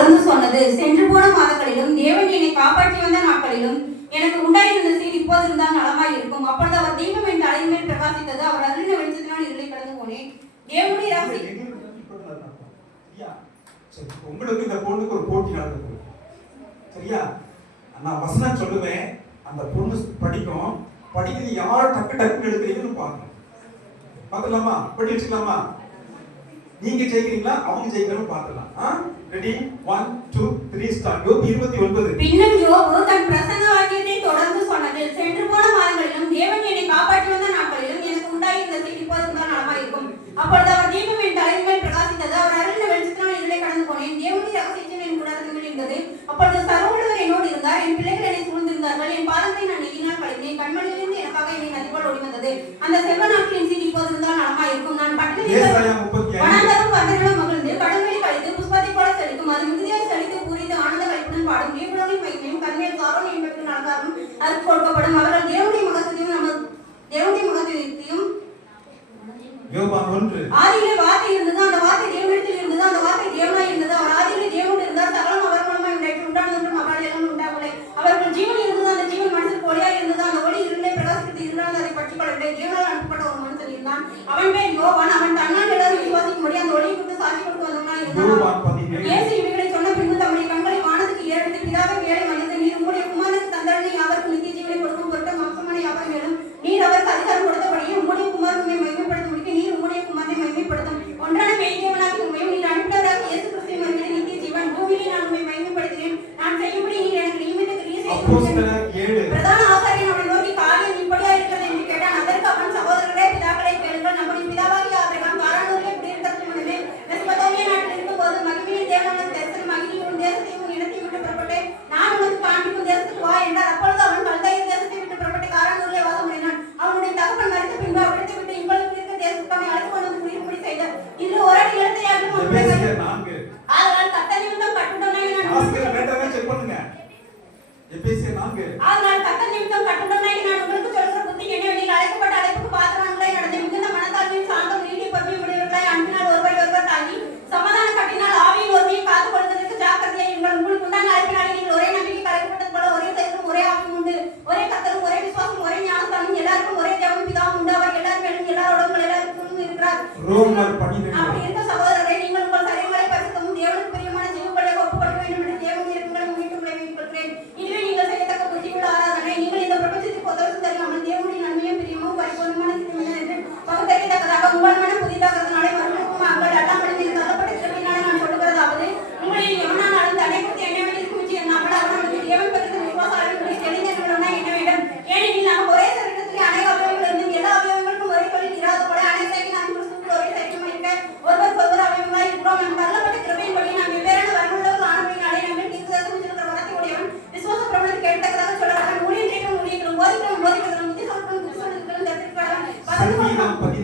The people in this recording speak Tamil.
தொடர்ந்து சொன்னது சென்று போன மாதங்களிலும் தேவன் என்னை காப்பாற்றி வந்த நாட்களிலும் எனக்கு உண்டாயிருந்த சீர் இப்போது இருந்தால் நலமாய் இருக்கும். அப்பொழுது அவர் தீபம் என் தலையின் மேல் பிரகாசித்தது. அவர் அருளின வெளிச்சத்தினால் இருளை கடந்து போனேன். தேவனுடைய சரி, உங்களுக்கு இந்த பொண்ணுக்கு ஒரு போட்டி நடக்குது சரியா? நான் வசனம் சொல்லுவேன் அந்த பொண்ணு படிக்கும் படிக்கிறது யார் டக்கு டக்குன்னு எடுக்கிறீங்கன்னு பார்க்கணும் பார்த்துலாமா படி வச்சுக்கலாமா நீங்க ஜெயிக்கிறீங்களா? அவங்க ஜெயிக்கணும் பார்த்துலாம் ready one two three start யோபு இருபத்தி ஒன்பது. பின்னும் யோபு தன் பிரசங்க வாக்கியத்தை தொடர்ந்து சொன்னது சென்று போன மாதங்களிலும் தேவன் என்னை காப்பாற்றி வந்த நாட்களிலும் எனக்கு உண்டாயிருந்த சீர் இப்போது தான் நலமாய் இருக்கும். அப்பொழுது அவர் தீபம் என் தலையின் மேல் பிரகாசித்தது. அவர் அருளின வெளிச்சத்தினால் இருளை கடந்து போனேன். தேவனுடைய ரகசியத்தில் என் கூடாரத்தில் இருந்தது அப்பொழுது சர்வொழுவர் என்னோடு இருந்தார். என் பிள்ளைகள் என்னை சூழ்ந்திருந்தார்கள். என் பாதத்தை நான் நெகினால் கழிந்தேன் கண்மணியிலிருந்து எனக்காக என்னை நதிபோல் ஓடி வந்தது. அந்த கொடுக்கப்படும் அவர்கள் தேவனுடைய முகத்தையும் நம்ம தேவனுடைய முகத்தையும் ஆதியிலே வார்த்தை இருந்தது அந்த வார்த்தை தேவனிடத்தில் இருந்தது அந்த வார்த்தை தேவனாய் இருந்தது. அவர் ஆதியிலே தேவன் இருந்தார். சகலம் அவர் மூலமாக உண்டாக்கி உண்டானது என்றும் அவரால் எல்லாம் உண்டாகவில்லை. அவர்கள் ஜீவன் இருந்தது அந்த ஜீவன் மனுஷன் ஒளியாக இருந்தது அந்த ஒளி இருந்தே பிரகாசித்து இருந்தால் அதை பற்றி கொள்ளவில்லை தேவனால் அனுப்பப்பட்ட ஒரு மனுஷன் இருந்தான். அவன் பேர் யோவான். அவன் தன்னால் எல்லாரும் விசுவாசிக்கும்படி அந்த ஒளியை விட்டு சாட்சி கொடுத்து வந்தான் இருந்தான். பிரதான ஆசாரியன் அவனை நோக்கி காரியம் இப்படியா இருக்கிறது என்று கேட்டான். அதற்கு அவன் சகோதரரே பிதாக்களை கேளுங்கள். நம்முடைய பிதாவாகிய ஆபிரகாம் பாரானூரிலே குடியிருக்கிறது முன்னமே மெஸ்பதோமிய தேசத்தையும் இடத்தை விட்டு புறப்பட்டு நான் தேசத்துக்கு வா என்றார். அப்பொழுது அவன் கல்தைய தேசத்தை விட்டு புறப்பட்டு காரானூரிலே அவனுடைய தகப்பன் மறித்த விட்டு இவ்வளவு இருக்க தேசத்துக்கு அவனை அழைத்து கொண்டு வந்து ஒரு அடி இடத்தை Roma, para ah, mí. lâmpada